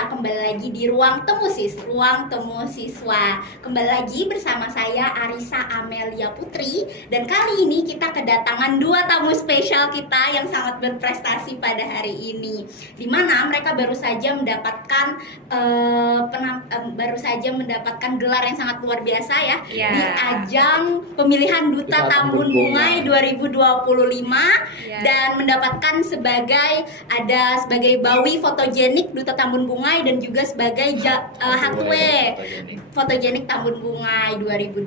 ya, kembali lagi di Ruang Temu Ruang Temu Siswa. Kembali lagi bersama saya Arisa Amelia Putri. Dan kali ini kita kedatangan dua tamu spesial kita yang sangat berprestasi pada hari ini. Dimana mereka baru saja mendapatkan gelar yang sangat luar biasa ya, di ajang pemilihan Duta Tambun Bungai 2025 dan mendapatkan sebagai Bawi Fotogenik Duta Tambun Bungai dan juga sebagai Hatwe Fotogenik Tambun Bungai 2025.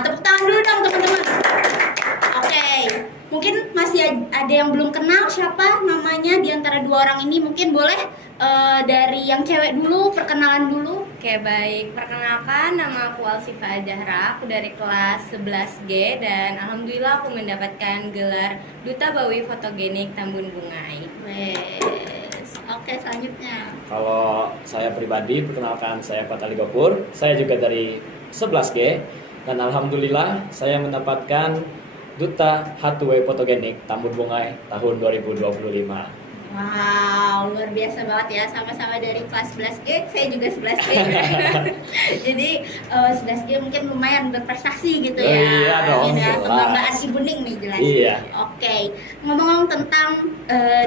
Tepuk tangan dulu dong teman-teman. Oke, mungkin masih ada yang belum kenal siapa namanya di antara dua orang ini. Mungkin boleh dari yang cewek dulu, perkenalan dulu. Oke, baik. Perkenalkan, nama aku Alsifa Zahra. Aku dari kelas 11G dan alhamdulillah aku mendapatkan gelar Duta Bawi Fotogenik Tambun Bungai. Oke, selanjutnya. Kalau saya pribadi, perkenalkan saya Fatali Gopur. Saya juga dari 11G dan alhamdulillah saya mendapatkan Duta Hatwe Fotogenik Tambun Bungai tahun 2025. Wow, luar biasa banget ya, sama-sama dari kelas 11G, saya juga 11G. Jadi 11G mungkin lumayan berprestasi gitu ya. Iya dong, ya, kebanggaan Ibu Ning nih jelas. Iya. Oke, ngomong-ngomong tentang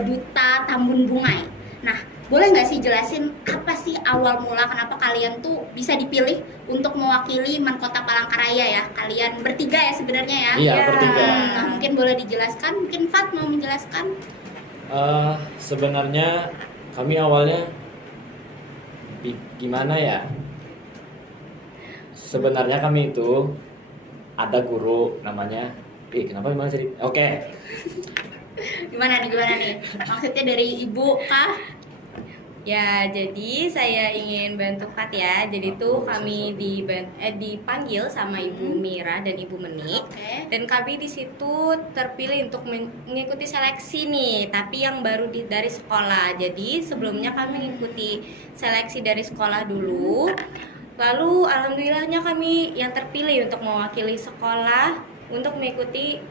Duta Tambun Bungai. Nah, boleh nggak sih jelasin apa sih awal mula kenapa kalian tuh bisa dipilih untuk mewakili Mankota Palangkaraya ya? Kalian bertiga ya sebenarnya ya? Iya, bertiga. Nah, mungkin boleh dijelaskan, mungkin Fat mau menjelaskan? Sebenarnya kami awalnya gimana ya? Sebenarnya kami itu ada guru namanya. Kenapa memang jadi? Oke. Gimana nih? Maksudnya dari ibu kah? Ya, jadi saya ingin bantu Fat ya. Jadi tuh kami dipanggil sama Ibu Mira dan Ibu Menik. Oke. Dan kami di situ terpilih untuk mengikuti seleksi nih, tapi yang baru dari sekolah. Jadi sebelumnya kami mengikuti seleksi dari sekolah dulu. Lalu alhamdulillahnya kami yang terpilih untuk mewakili sekolah untuk mengikuti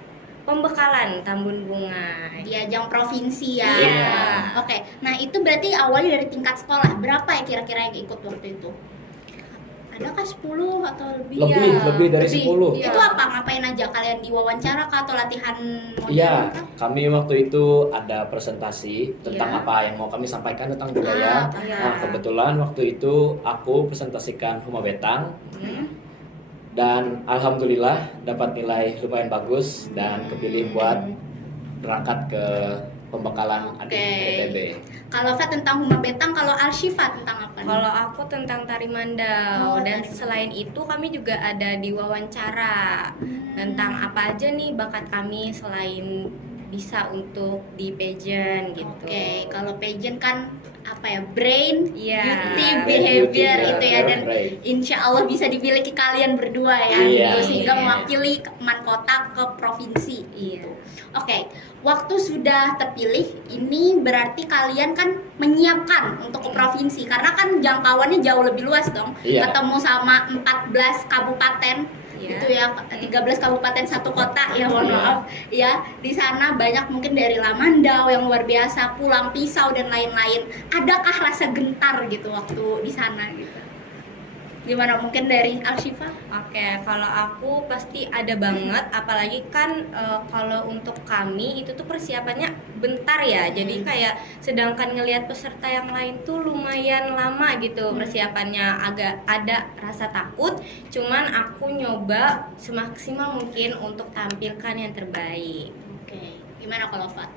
pembekalan Tambun Bungai Di ajang provinsi ya. Iya. Oke. Nah, itu berarti awalnya dari tingkat sekolah. Berapa ya kira-kira yang ikut waktu itu? Adakah 10 atau lebih? Lebih dari 10. Itu apa? Ngapain aja kalian, diwawancara kah atau latihan model? Iya, kami waktu itu ada presentasi tentang apa yang mau kami sampaikan tentang budaya. Nah, kebetulan waktu itu aku presentasikan Huma Betang. Dan alhamdulillah dapat nilai lumayan bagus dan kepilih buat berangkat ke pembekalan adik PTB. Kalau Fat tentang Huma Betang, kalau Alshifa tentang apa nih? Kalau aku tentang tari mandau dan selain itu kami juga ada diwawancara tentang apa aja nih bakat kami selain bisa untuk di pageant gitu. Oke, kalau pageant kan apa ya, brain, Iya. beauty, behavior Beauty, itu ya, dan brain. insya Allah bisa dimiliki kalian berdua ya, Iya. gitu, sehingga Iya. mewakili Mankota ke provinsi. Iya. Oke, waktu sudah terpilih, ini berarti kalian kan menyiapkan untuk ke provinsi, karena kan jangkauannya jauh lebih luas dong. Iya. Ketemu sama 14 kabupaten, Iya. itu ya, 13 kabupaten satu kota ya, mohon maaf ya. Di sana banyak mungkin dari Lamandau yang luar biasa, Pulang Pisau dan lain-lain. Adakah rasa gentar gitu waktu di sana gitu? Gimana, mungkin dari Alshifa? Oke, kalau aku pasti ada banget, apalagi kan kalau untuk kami itu tuh persiapannya bentar ya. Jadi kayak sedangkan ngelihat peserta yang lain tuh lumayan lama gitu persiapannya, agak ada rasa takut. Cuman aku nyoba semaksimal mungkin untuk tampilkan yang terbaik. Oke, gimana kalau Fat?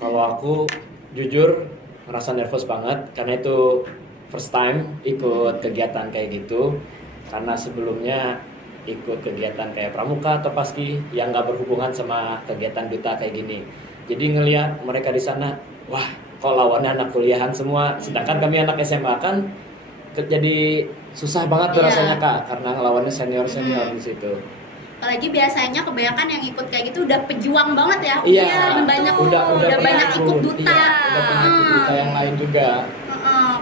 Kalau aku jujur ngerasa nervous banget karena itu first time ikut kegiatan kayak gitu, karena sebelumnya ikut kegiatan kayak pramuka atau paski yang nggak berhubungan sama kegiatan duta kayak gini. Jadi ngelihat mereka di sana, wah kok lawannya anak kuliahan semua, sedangkan kami anak SMA kan jadi susah banget tuh rasanya Kak, karena ngelawannya senior di situ. Apalagi biasanya kebanyakan yang ikut kayak gitu udah pejuang banget ya. Iya, banyak udah banyak ikut duta. Iya, udah banyak ikut duta yang lain juga.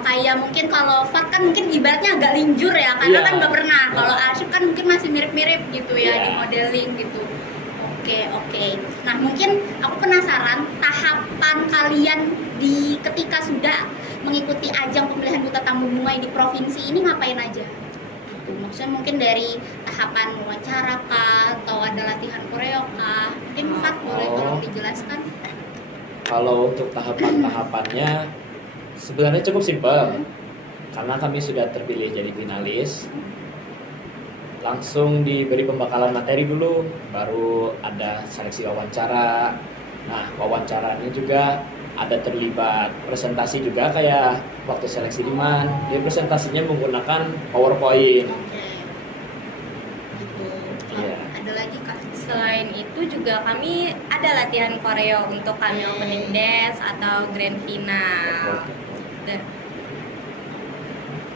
Kayak mungkin kalau Fat kan mungkin ibaratnya agak linjur ya, karena kan nggak pernah. Kalau Arsyif kan mungkin masih mirip-mirip gitu ya, di modeling gitu. Oke. Nah, mungkin aku penasaran tahapan kalian ketika sudah mengikuti ajang pemilihan Duta Tambun Bungay di provinsi ini ngapain aja? Gitu. Maksudnya mungkin dari tahapan wawancara kah, atau ada latihan koreo kah? Mungkin Fat boleh tolong dijelaskan? Kalau untuk tahapan-tahapannya sebenarnya cukup simpel. Karena kami sudah terpilih jadi finalis, langsung diberi pembekalan materi dulu, baru ada seleksi wawancara. Nah, wawancaranya juga ada terlibat presentasi juga kayak waktu seleksi di MAN. Dia presentasinya menggunakan PowerPoint. Oke. Gitu. Iya. Ada lagi Kak? Selain itu juga kami ada latihan koreo untuk kami opening dance atau grand final.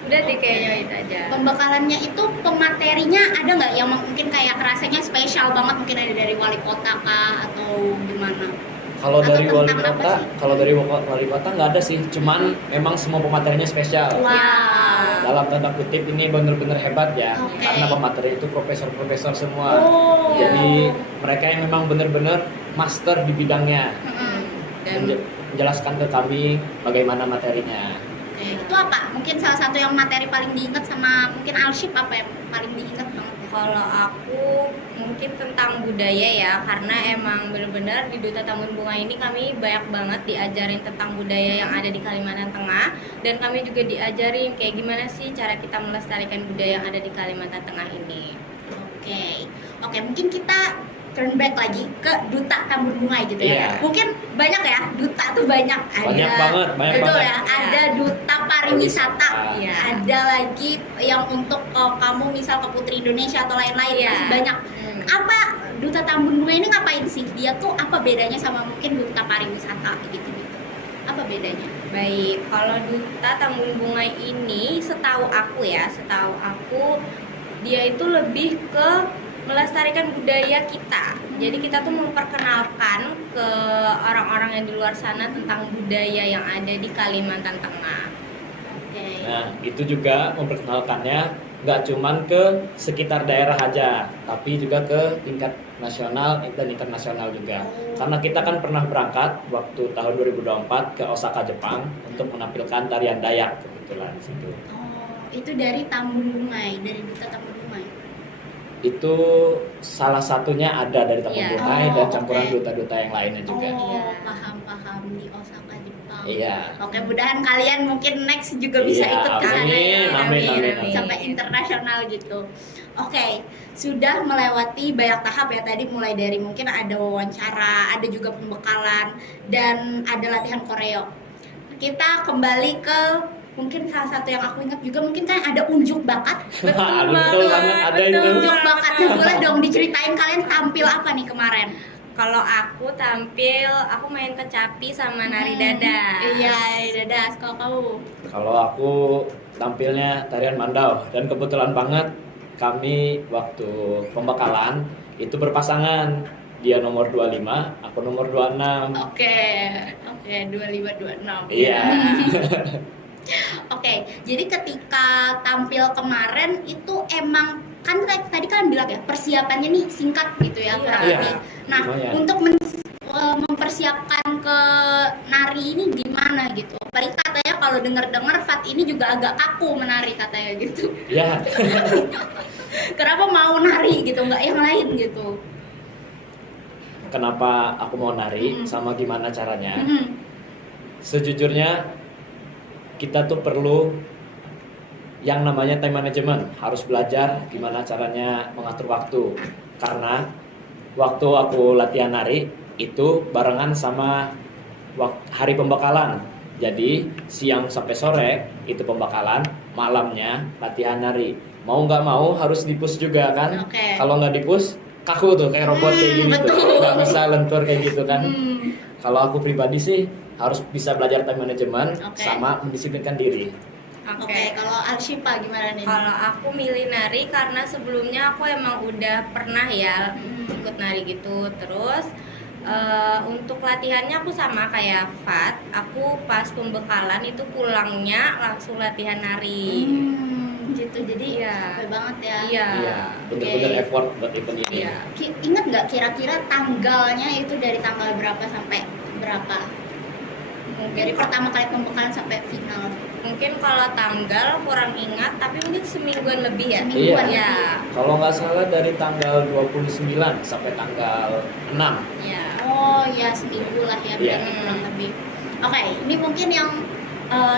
Udah deh kayaknya itu aja. Pembekalannya itu pematerinya ada nggak yang mungkin kayak rasanya spesial banget, mungkin ada dari wali kota kah atau gimana? Kalau Atau dari wali tentang apa kota, sih? kalau dari wali kota nggak ada sih, cuman memang semua pematerinya spesial. Wow. Dalam tanda kutip ini benar-benar hebat ya, Oke. karena pemateri itu profesor-profesor semua. Oh. Jadi mereka yang memang benar-benar master di bidangnya, Mm-mm. Dan menjelaskan ke kami bagaimana materinya. Oke, itu apa? Mungkin salah satu yang materi paling diingat sama mungkin Alship apa yang paling diingat banget? kalau aku mungkin tentang budaya ya, karena emang benar-benar di Duta Tambun Bungay ini kami banyak banget diajarin tentang budaya yang ada di Kalimantan Tengah, dan kami juga diajarin kayak gimana sih cara kita melestarikan budaya yang ada di Kalimantan Tengah ini. Oke, mungkin kita turn back lagi ke Duta Tambun Bungay gitu ya. Iya. Mungkin banyak ya, duta tuh banyak. Banyak banget, banyak betul banget. ya. Ada duta pariwisata, Iya. ada lagi yang untuk kamu misal ke Putri Indonesia atau lain-lain, Iya. masih banyak. Apa Duta Tambun Bungay ini ngapain sih? Dia tuh apa bedanya sama mungkin duta pariwisata gitu-gitu? Apa bedanya? Baik, kalau Duta Tambun Bungay ini setahu aku dia itu lebih ke melestarikan budaya kita. Jadi kita tuh memperkenalkan ke orang-orang yang di luar sana tentang budaya yang ada di Kalimantan Tengah. Oke. Nah, itu juga memperkenalkannya nggak cuman ke sekitar daerah aja, tapi juga ke tingkat nasional dan internasional juga. Karena kita kan pernah berangkat waktu tahun 2024 ke Osaka, Jepang untuk menampilkan tarian Dayak kebetulan di situ. Oh, itu dari Tambun Bungay, dari Duta Tambun Bungay. Itu salah satunya ada dari Tambun Iya. Bungay Oh, dan campuran oke. duta-duta yang lainnya juga. Oh, Iya. paham di Osaka, Jepang. Iya. Oke, mudahan kalian mungkin next juga bisa Iya, ikut ke sana ya. amin. Sampai internasional gitu. Oke, sudah melewati banyak tahap ya tadi, mulai dari mungkin ada wawancara, ada juga pembekalan, dan ada latihan koreo. Kita kembali ke mungkin salah satu yang aku ingat juga, mungkin kan ada unjuk bakat. Betul banget, ada itu. Unjuk bakatnya boleh dong diceritain kalian tampil apa nih kemarin? Kalau aku tampil, aku main kecapi sama nari dada. Iya, dadas. Kalau kamu? Kalau aku tampilnya tarian mandau, dan kebetulan banget kami waktu pembekalan itu berpasangan. Dia nomor 25, aku nomor 26. Oke, 2526. Iya. Oke, jadi ketika tampil kemarin itu emang kan tadi kan bilang ya persiapannya nih singkat gitu ya kurang Iya. lebih. Nah, Lumayan. untuk mempersiapkan ke nari ini gimana gitu? Apalagi katanya kalau dengar-dengar Fat ini juga agak kaku menari katanya gitu. Ya, Kenapa mau nari gitu, nggak yang lain gitu? kenapa aku mau nari sama gimana caranya? Mhm. Sejujurnya kita tuh perlu yang namanya time management, harus belajar gimana caranya mengatur waktu. Karena waktu aku latihan nari itu barengan sama hari pembekalan. Jadi siang sampai sore itu pembekalan, malamnya latihan nari. Mau nggak mau harus dipus juga kan? Oke. Kalau nggak dipus kaku tuh kayak robot kayak gitu, betul. nggak bisa lentur kayak gitu kan? Hmm. Kalau aku pribadi sih harus bisa belajar time management Oke. sama mendisiplinkan diri. Oke, kalau Alshifa gimana nih? Kalau aku milih nari karena sebelumnya aku emang udah pernah ya ikut nari gitu. Terus untuk latihannya aku sama kayak Fat. Aku pas pembekalan itu pulangnya langsung latihan nari. Gitu, jadi Iya. capek banget ya. Iya. Iya, bener-bener Oke. effort buat event ini. Iya. Ingat nggak kira-kira tanggalnya itu dari tanggal berapa sampai berapa? dari pertama kali pembekalan sampai final? Mungkin kalau tanggal kurang ingat, tapi mungkin semingguan lebih ya. Semingguan Iya. Ya. Kalau nggak salah dari tanggal 29 sampai tanggal 6. Ya. Oh ya, seminggu lah ya berarti Iya. kurang lebih. Oke, ini mungkin yang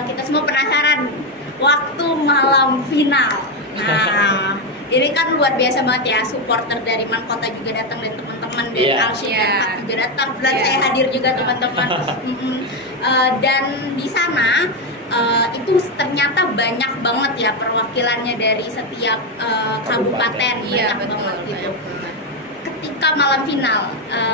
kita semua penasaran, waktu malam final. Nah, ini kan luar biasa banget ya, supporter dari Mankota juga datang dan teman-teman dari Iya. Alshin Iya. dan Fat juga datang, dan Iya. saya hadir juga teman-teman. Dan di sana itu ternyata banyak banget ya perwakilannya dari setiap kabupaten, Iya, banyak betul. banget gitu. Banyak banget. Ketika malam final,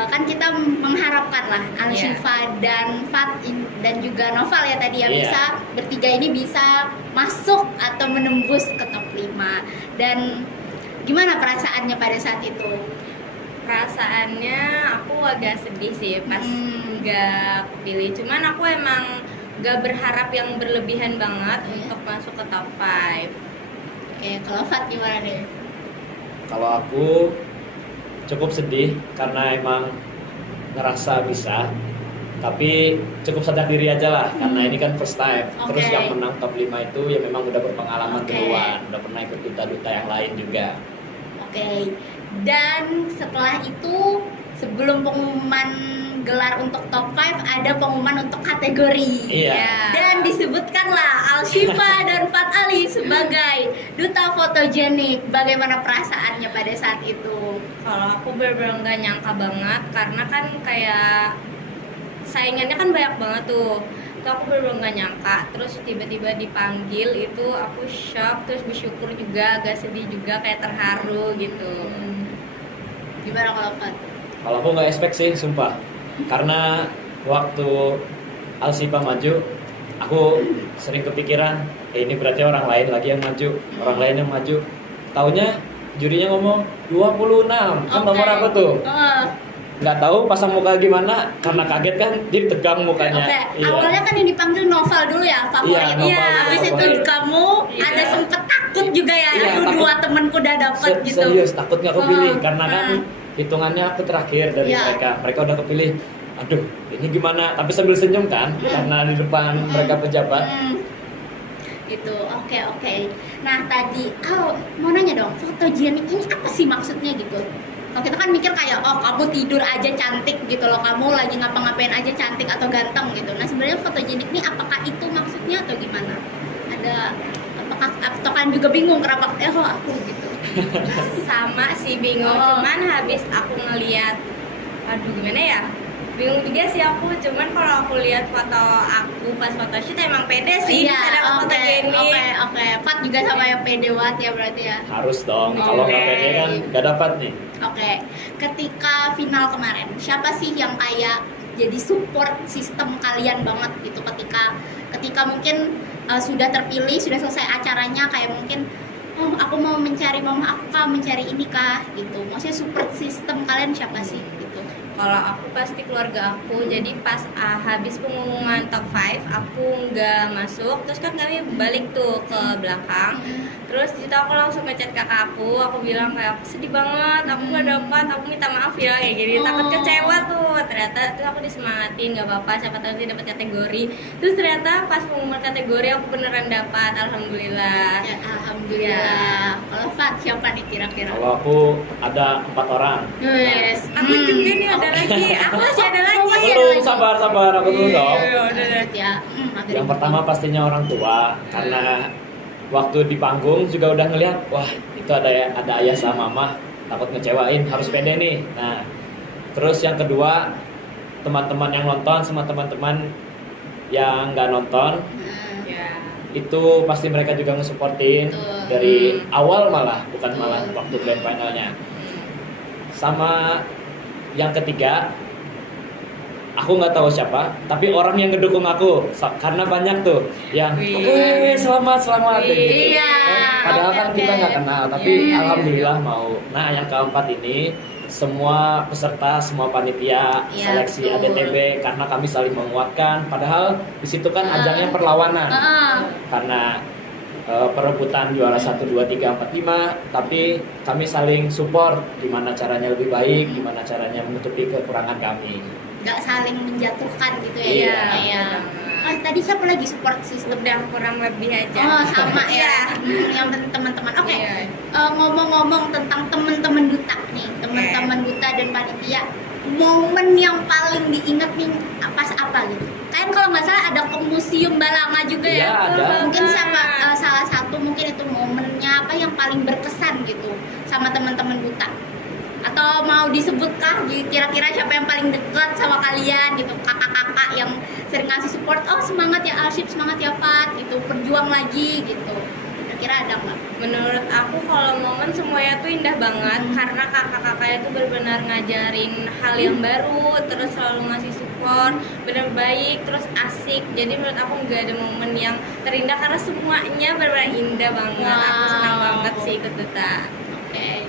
kan kita mengharapkan lah Al-Shifa dan Fat dan juga Noval ya tadi ya Iya. bisa bertiga ini bisa masuk atau menembus ke top 5. Dan gimana perasaannya pada saat itu? Perasaannya aku agak sedih sih pas Hmm. nggak pilih. Cuman aku emang nggak berharap yang berlebihan banget untuk masuk ke top 5. Oke, kalau Fat gimana deh? Kalau aku cukup sedih karena emang ngerasa bisa, tapi cukup sadar diri aja lah karena ini kan first time. Terus Oke. yang menang top 5 itu ya memang udah berpengalaman Oke. duluan, udah pernah ikut duta-duta yang lain juga. Oke, dan setelah itu sebelum pengumuman gelar untuk top 5 ada pengumuman untuk kategori. Iya. Dan disebutkanlah Al-Shifa dan Fat Ali sebagai duta fotogenik. Bagaimana perasaannya pada saat itu? Kalau aku bener-bener nggak nyangka banget karena kan kayak saingannya kan banyak banget tuh. Itu aku bener-bener nggak nyangka. Terus tiba-tiba dipanggil itu aku shock, terus bersyukur juga, agak sedih juga, kayak terharu gitu. Gimana kalau Fat? Kalau aku nggak expect sih, sumpah. Karena waktu Al-Shifa maju, aku sering kepikiran, ini berarti orang lain lagi yang maju, orang lain yang maju. Taunya jurinya ngomong 26, kan nomor aku tuh. Nggak tahu pasang muka gimana, karena kaget kan, jadi tegang mukanya. Oke, awalnya kan yang dipanggil Noval dulu ya, favorit. Iya, Noval, Habis itu favorit. kamu Iya. ada sempet takut juga ya, Iya, aduh takut. dua temenku udah dapet gitu. Serius, takut nggak kepilih, karena kan Ah. hitungannya aku terakhir dari Iya. mereka udah kepilih. Aduh, ini gimana? Tapi sambil senyum kan, karena di depan mereka pejabat. Gitu, oke. Nah tadi, mau nanya dong, fotogenik ini apa sih maksudnya gitu? Kalau kita kan mikir kayak, oh kamu tidur aja cantik gitu loh, kamu lagi ngapa-ngapain aja cantik atau ganteng gitu. Nah sebenarnya fotogenik ini apakah itu maksudnya atau gimana? Ada, atau kan juga bingung kenapa, aku gitu. Sama sih bingung, cuman habis aku ngeliat, aduh gimana ya, bingung juga sih aku. Cuman kalau aku lihat foto aku pas photoshoot emang pede sih, Iya, bisa dapet foto gini. oke. Fat juga sama yang pede banget ya berarti ya. Harus dong, kalau nggak Oke. pede kan nggak dapat nih. Oke, ketika final kemarin, siapa sih yang kayak jadi support sistem kalian banget gitu ketika mungkin sudah terpilih, sudah selesai acaranya, kayak mungkin aku mau mencari mama aku kah, mencari ini kah gitu. Maksudnya support sistem kalian siapa sih gitu? Kalau aku pasti keluarga aku. Jadi pas habis pengumuman top 5 aku nggak masuk, terus kan kami balik tuh ke belakang. Terus itu aku langsung ngechat kakak aku bilang kayak aku sedih banget, aku nggak dapat, aku minta maaf ya kayak gini. Takut kecewa tuh. Ternyata tuh aku disemangatin, nggak apa-apa, siapa tahu nanti dapat kategori. Terus ternyata pas pengumuman kategori aku beneran dapat, alhamdulillah. Ya, alhamdulillah. Kalau Fat siapa nih kira-kira? Kalau aku ada 4 orang. Yes. Aku juga nih ada lagi, aku masih ada lagi. Belum, sabar, aku dulu dong. Ya. Yang pertama pastinya orang tua, karena waktu di panggung juga udah ngeliat, wah itu ada ayah sama mama, takut ngecewain, harus pede nih. Nah, terus yang kedua teman-teman yang nonton sama teman-teman yang nggak nonton, Ya. itu pasti mereka juga nge-supportin Betul. dari awal bukan malah waktu grand finalnya. Sama yang ketiga, aku nggak tahu siapa, tapi orang yang ngedukung aku, karena banyak tuh yang, selamat kayak gitu. Iya. Padahal kan Oke. kita nggak kenal, tapi Iya. alhamdulillah mau. Nah, yang keempat ini semua peserta, semua panitia Iya, seleksi betul. ADTB, karena kami saling menguatkan. Padahal di situ kan ajangnya perlawanan, karena perebutan juara 1, 2, 3, 4, 5, tapi kami saling support gimana caranya lebih baik, gimana caranya menutupi kekurangan kami. nggak saling menjatuhkan gitu ya. Iya. Ya. Tadi siapa lagi support system? Udah kurang lebih aja. Oh sama ya. Yang penting teman-teman. Oke. Iya. Ngomong-ngomong tentang teman-teman duta nih, teman-teman duta dan panitia, momen yang paling diingat nih pas apa gitu? Kan kalau nggak salah ada ke museum Balanga juga Iya, ya. ada. Mungkin salah satu mungkin itu momennya apa yang paling berkesan gitu sama teman-teman duta. Atau mau disebutkah kira-kira siapa yang paling dekat sama kalian gitu, kakak-kakak yang sering ngasih support, oh semangat ya Alship, semangat ya Fat gitu, berjuang lagi gitu, kira-kira ada nggak? Menurut aku kalau momen semuanya tuh indah banget karena kakak-kakaknya tuh benar-benar ngajarin hal yang baru, terus selalu ngasih support, benar baik, terus asik. Jadi menurut aku nggak ada momen yang terindah karena semuanya benar-benar indah banget. Aku senang banget sih ikut duta.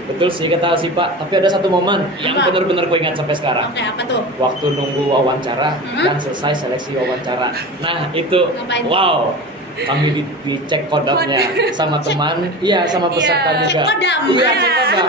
Betul sih kata Alsipa, tapi ada satu momen yang Apa? benar-benar gue ingat sampai sekarang. Oke, apa tuh? Waktu nunggu wawancara dan selesai seleksi wawancara. Nah itu, Ngapain? wow, kami dicek kodamnya sama teman, iya sama peserta juga. Cek kodam. Iya, cek kodam.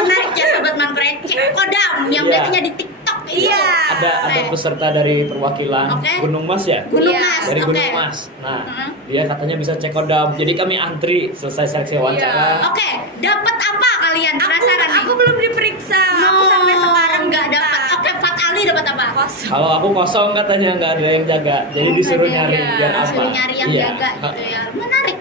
Menarik ya sobat Manfred. Cek kodam yang Iya. biasanya di TikTok. Iya. Ada peserta dari perwakilan Oke. Gunung Mas ya. Gunung Iya, Mas. Dari Oke. Gunung Mas. Nah, Heeh. dia katanya bisa cek kodam. Jadi kami antri selesai seleksi wawancara. Oke, dapat apa kalian? Penasaran nih? Aku belum diperiksa. Aku sampai sekarang nggak duta. dapat. Oke, Fat Ali dapat apa? Kosong. Kalau aku kosong katanya nggak ada yang jaga. Jadi disuruh Nggak ada nyari yang biar jaga. apa? Disuruh nyari yang Iya. jaga gitu ya. Menarik.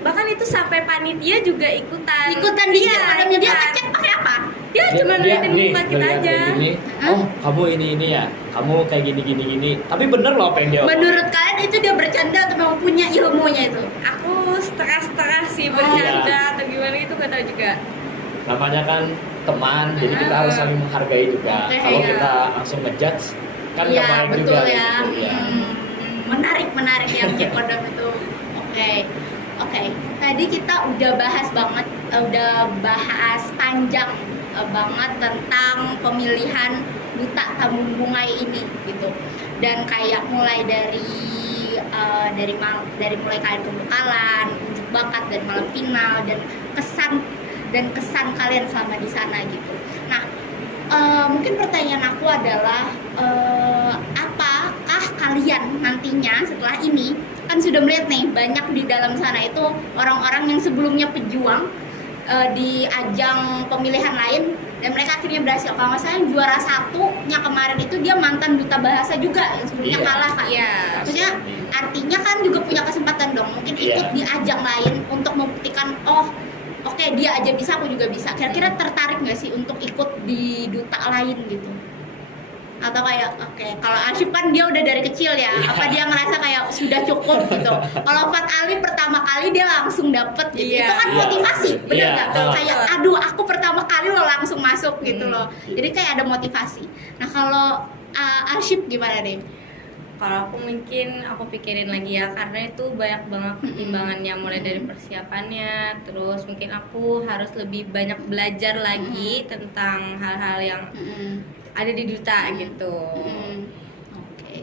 bahkan itu sampai panitia juga ikutan Dia, Iya, kodamnya dia ikutan. ngecek pakai apa? Dia cuma ngeliatin nih, muka kita ngeliat aja kayak gini, oh kamu ini ya, kamu kayak gini. Tapi bener loh apa yang dia omong. Menurut kalian itu dia bercanda atau memang punya ilmunya itu? aku setengah-setengah sih bercanda atau gimana gitu gak tahu juga. Namanya kan teman, jadi kita harus saling menghargai juga. Oke, Kalau iya. kita langsung ngejudge, kan Iya, nggak baik betul juga. ya. Gitu, ya. Menarik yang cek kodam itu. Oke. Tadi kita udah bahas panjang banget tentang pemilihan duta tabung bungai ini gitu. Dan kayak mulai dari mulai kalian pembekalan, unjuk bakat dan malam final dan kesan kalian selama di sana gitu. Nah, mungkin pertanyaan aku adalah apakah kalian nantinya setelah ini kan sudah melihat nih banyak di dalam sana itu orang-orang yang sebelumnya pejuang di ajang pemilihan lain dan mereka akhirnya berhasil. Kalau nggak salah yang juara satunya kemarin itu dia mantan duta bahasa juga yang sebelumnya Iya. kalah kan. Iya. Maksudnya artinya kan juga punya kesempatan dong mungkin ikut Iya. di ajang lain untuk membuktikan oke, dia aja bisa, aku juga bisa. Kira-kira tertarik nggak sih untuk ikut di duta lain gitu? Atau kayak, kalau Alship kan dia udah dari kecil ya, apa dia ngerasa kayak sudah cukup gitu. Kalau Fat Ali pertama kali dia langsung dapet gitu, Iya. itu kan Iya. motivasi, bener Iya. nggak? Kayak, aduh aku pertama kali lo langsung masuk gitu loh. Jadi kayak ada motivasi. Nah kalau Alship gimana deh? Kalau aku mungkin aku pikirin lagi ya karena itu banyak banget pertimbangannya mulai dari persiapannya, terus mungkin aku harus lebih banyak belajar lagi tentang hal-hal yang ada di duta gitu. Oke.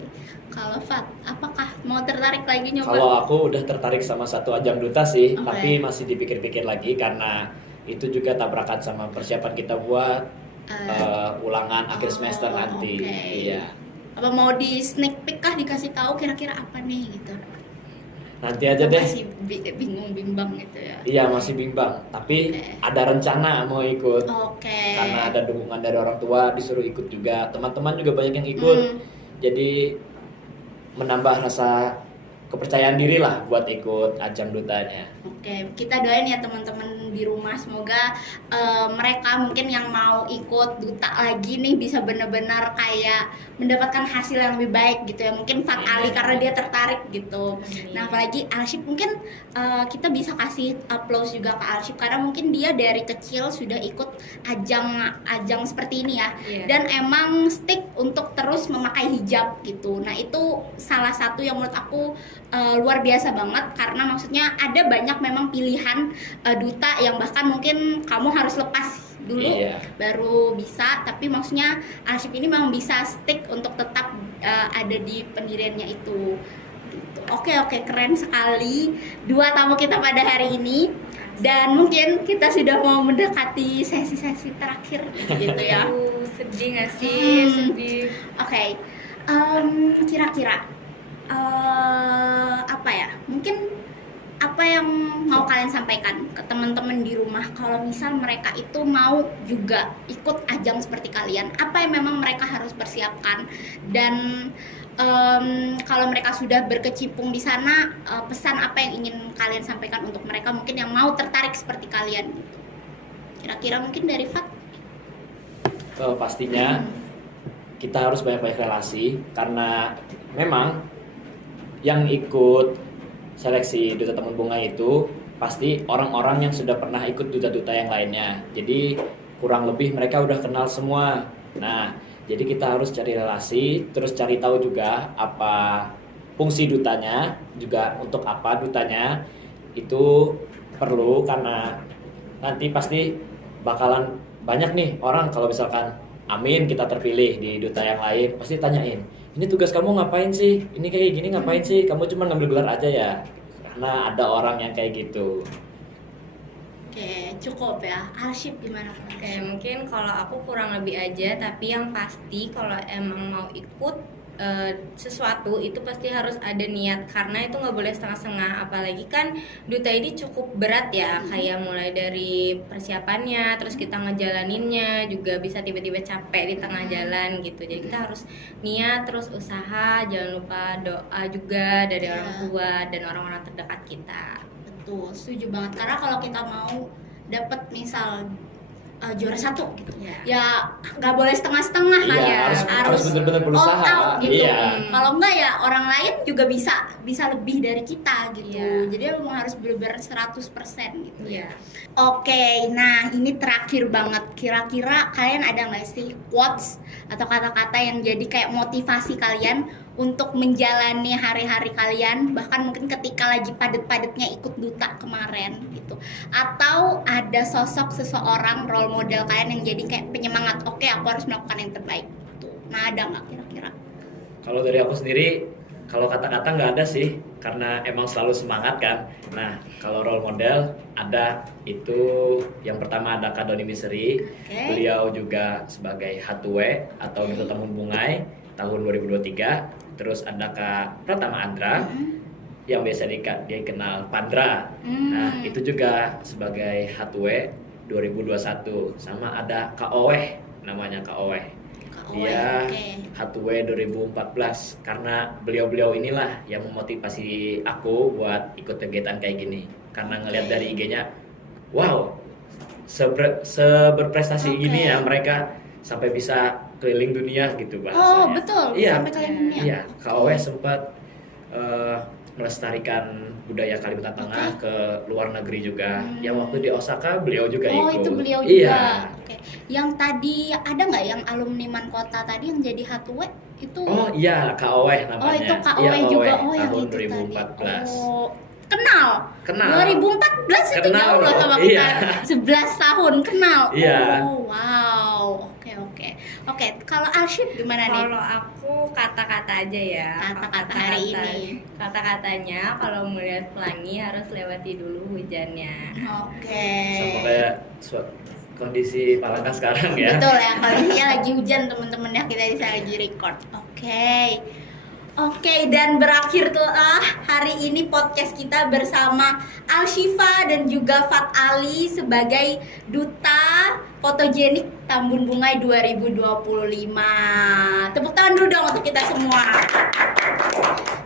Kalau Fat, apakah mau tertarik lagi nyoba? Kalau aku udah tertarik sama satu ajang duta sih, Oke. tapi masih dipikir-pikir lagi karena itu juga tabrakan sama persiapan kita buat ulangan akhir semester nanti. oke. Iya. Apa mau di sneak peek kah dikasih tahu kira-kira apa nih gitu? Nanti aja deh. Masih bingung-bimbang gitu ya. Iya masih bimbang, tapi Oke. ada rencana mau ikut. Oke. Karena ada dukungan dari orang tua, disuruh ikut juga. Teman-teman juga banyak yang ikut. Jadi menambah rasa kepercayaan diri lah buat ikut ajang dutanya. Oke, kita doain ya teman-teman di rumah, semoga mereka mungkin yang mau ikut duta lagi nih bisa benar-benar kayak mendapatkan hasil yang lebih baik gitu ya. Mungkin Fat Ali karena dia tertarik gitu. Nah apalagi Alship mungkin kita bisa kasih applause juga ke Alship karena mungkin dia dari kecil sudah ikut ajang seperti ini ya. Iya. Dan emang stick untuk terus memakai hijab gitu. Nah itu salah satu yang menurut aku luar biasa banget karena maksudnya ada banyak memang pilihan duta yang bahkan mungkin kamu harus lepas dulu Iya. baru bisa, tapi maksudnya Alship ini memang bisa stick untuk tetap ada di pendiriannya itu gitu. Oke, keren sekali dua tamu kita pada hari ini dan mungkin kita sudah mau mendekati sesi-sesi terakhir gitu ya. Sedih nggak sih? Sedih. Oke. Kira-kira apa ya? Mungkin apa yang mau kalian sampaikan ke teman-teman di rumah kalau misal mereka itu mau juga ikut ajang seperti kalian, apa yang memang mereka harus persiapkan, dan kalau mereka sudah berkecimpung di sana, pesan apa yang ingin kalian sampaikan untuk mereka mungkin yang mau tertarik seperti kalian gitu. Kira-kira mungkin dari Fat? Pastinya kita harus banyak-banyak relasi, karena memang yang ikut seleksi Duta Taman Bunga itu pasti orang-orang yang sudah pernah ikut duta-duta yang lainnya. Jadi kurang lebih mereka udah kenal semua. Nah, jadi kita harus cari relasi, terus cari tahu juga apa fungsi dutanya, juga untuk apa dutanya. Itu perlu, karena nanti pasti bakalan banyak nih orang kalau misalkan amin kita terpilih di duta yang lain, pasti tanyain, ini tugas kamu ngapain sih? Ini kayak gini ngapain sih? Kamu cuma ngambil gelar aja ya? Karena ada orang yang kayak gitu. Oke, cukup ya. Arsyip gimana? Oke, mungkin kalau aku kurang lebih aja, tapi yang pasti kalau emang mau ikut sesuatu itu pasti harus ada niat, karena itu nggak boleh setengah-setengah. Apalagi kan duta ini cukup berat ya, kayak mulai dari persiapannya, terus kita ngejalaninnya juga bisa tiba-tiba capek di tengah jalan gitu. Jadi kita harus niat, terus usaha, jangan lupa doa juga dari orang tua dan orang-orang terdekat kita. Betul, setuju banget. Karena kalau kita mau dapat misal juara 1 gitu, ya nggak boleh setengah-setengah kan ya, harus benar-benar berusaha all out gitu. Iya. Kalau enggak ya orang lain juga bisa lebih dari kita gitu. Jadi memang harus benar-benar 100% gitu ya. Oke, nah ini terakhir banget, kira-kira kalian ada nggak sih quotes atau kata-kata yang jadi kayak motivasi kalian untuk menjalani hari-hari kalian, bahkan mungkin ketika lagi padet-padetnya ikut duta kemarin gitu, atau ada sosok seseorang role model kalian yang jadi kayak penyemangat, oke aku harus melakukan yang terbaik gitu. Nah ada nggak kira-kira? Kalau dari aku sendiri, kalau kata-kata nggak ada sih, karena emang selalu semangat kan. Nah kalau role model ada, itu yang pertama ada Kak Doni Miseri. Beliau juga sebagai Hatue atau Duta Taman Bungai tahun 2023. Terus ada Kak Pratama Andra yang biasa dikenal Pandra. Nah itu juga sebagai Hatue 2021. Sama ada Kak Oweh, namanya Kak Oweh. Dia Hatue 2014. Karena beliau-beliau inilah yang memotivasi aku buat ikut kegiatan kayak gini. Karena ngelihat dari IG-nya, wow, seberprestasi gini ya mereka, sampai bisa keliling dunia gitu bahasanya. Oh betul, sampai keliling dunia. Iya, Kak Owe sempat melestarikan budaya Kalimantan Tengah ke luar negeri juga. Yang waktu di Osaka beliau juga ikut. Oh itu beliau juga. Yang tadi ada nggak yang alumni Man Kota tadi yang jadi Hatue itu? Oh iya, Kak Owe namanya. Oh itu Kak Owe juga. Oh yang tahun itu 2014. tadi. Oh kenal. 2014 itu jauh loh sama kita. 11 tahun kenal. Oh wow. Oke. Kalau Arsyip gimana nih? Kalau aku kata-kata aja ya. Kata-kata hari ini. Kata-katanya kalau melihat pelangi harus lewati dulu hujannya. Oke. Sama kayak kondisi Palangka sekarang ya. Betul ya, kondisinya lagi hujan teman-teman ya, kita bisa lagi record. Oke, dan berakhir telah hari ini podcast kita bersama Alshifa dan juga Fat Ali sebagai Duta Fotogenik Tambun Bungai 2025. Tepuk tangan dulu dong untuk kita semua.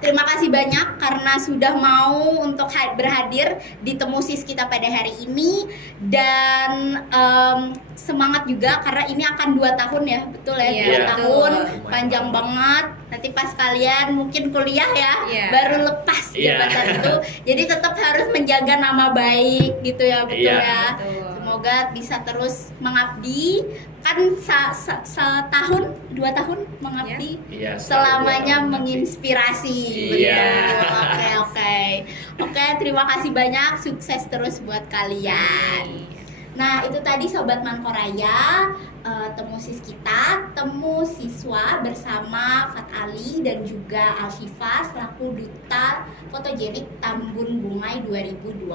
Terima kasih banyak karena sudah mau untuk berhadir di Temusis kita pada hari ini. Dan semangat juga karena ini akan 2 tahun ya, betul ya? 2 tahun, panjang banget. Nanti pas kalian mungkin kuliah ya, baru lepas jabatan itu. Jadi tetap harus menjaga nama baik gitu ya, betul ya? Betul. Semoga bisa terus mengabdi, kan setahun 2 tahun mengabdi, selamanya menginspirasi. Oke, terima kasih banyak, sukses terus buat kalian. Nah, itu tadi Sobat Mangkoraya, temu kita, temu siswa bersama Fat Ali dan juga Alshifa selaku Duta Fotogenik Tambun Bungai 2025.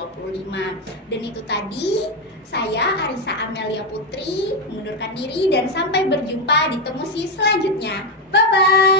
Dan itu tadi saya Arisa Amelia Putri mengundurkan diri dan sampai berjumpa di temu selanjutnya. Bye bye.